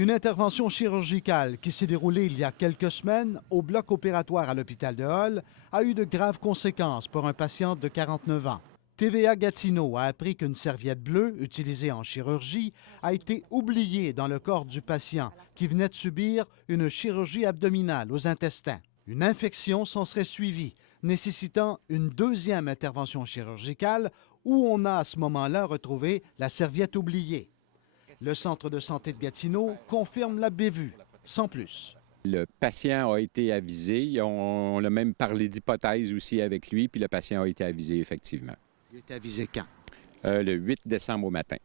Une intervention chirurgicale qui s'est déroulée il y a quelques semaines au bloc opératoire à l'hôpital de Hull a eu de graves conséquences pour un patient de 49 ans. TVA Gatineau a appris qu'une serviette bleue utilisée en chirurgie a été oubliée dans le corps du patient qui venait de subir une chirurgie abdominale aux intestins. Une infection s'en serait suivie, nécessitant une deuxième intervention chirurgicale où on a à ce moment-là retrouvé la serviette oubliée. Le centre de santé de Gatineau confirme la bévue, sans plus. Le patient a été avisé. On a même parlé d'hypothèse aussi avec lui, puis le patient a été avisé effectivement. Il a été avisé quand? Le 8 décembre au matin.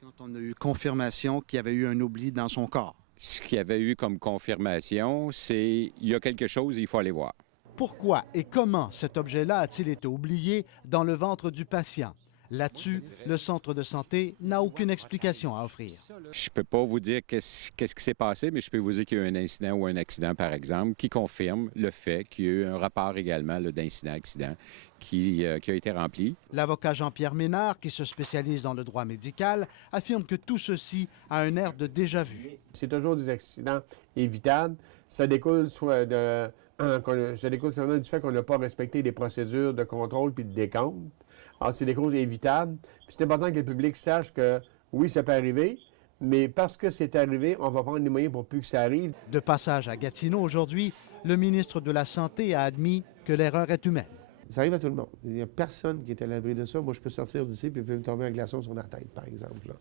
Quand on a eu confirmation qu'il y avait eu un oubli dans son corps. Ce qu'il y avait eu comme confirmation, c'est il y a quelque chose, il faut aller voir. Pourquoi et comment cet objet-là a-t-il été oublié dans le ventre du patient? Là-dessus, le centre de santé n'a aucune explication à offrir. Je ne peux pas vous dire qu'est-ce qui s'est passé, mais je peux vous dire qu'il y a eu un incident ou un accident, par exemple, qui confirme le fait qu'il y a eu un rapport également d'incident-accident qui a été rempli. L'avocat Jean-Pierre Ménard, qui se spécialise dans le droit médical, affirme que tout ceci a un air de déjà-vu. C'est toujours des accidents évitables. Ça découle soit seulement du fait qu'on n'a pas respecté les procédures de contrôle puis de décompte. Alors, c'est des causes évitables. Puis c'est important que le public sache que, oui, ça peut arriver, mais parce que c'est arrivé, on va prendre les moyens pour plus que ça arrive. De passage à Gatineau aujourd'hui, le ministre de la Santé a admis que l'erreur est humaine. Ça arrive à tout le monde. Il n'y a personne qui est à l'abri de ça. Moi, je peux sortir d'ici et il peut me tomber un glaçon sur la tête, par exemple. Là.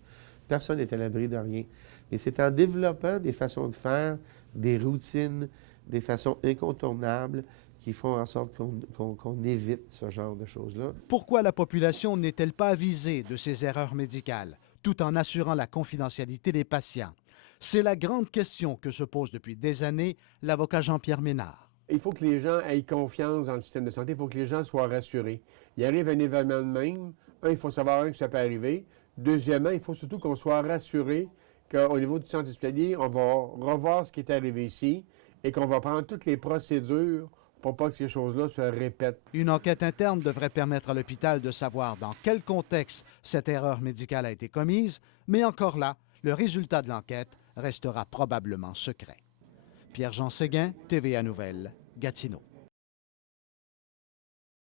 Personne n'est à l'abri de rien. Mais c'est en développant des façons de faire, des routines, des façons incontournables qui font en sorte qu'on évite ce genre de choses-là. Pourquoi la population n'est-elle pas avisée de ces erreurs médicales, tout en assurant la confidentialité des patients? C'est la grande question que se pose depuis des années l'avocat Jean-Pierre Ménard. Il faut que les gens aient confiance dans le système de santé. Il faut que les gens soient rassurés. Il arrive un événement de même. Il faut savoir, que ça peut arriver. Deuxièmement, il faut surtout qu'on soit rassuré qu'au niveau du centre hospitalier, on va revoir ce qui est arrivé ici et qu'on va prendre toutes les procédures pour pas que ces choses-là se répètent. Une enquête interne devrait permettre à l'hôpital de savoir dans quel contexte cette erreur médicale a été commise, mais encore là, le résultat de l'enquête restera probablement secret. Pierre-Jean Séguin, TVA Nouvelles, Gatineau.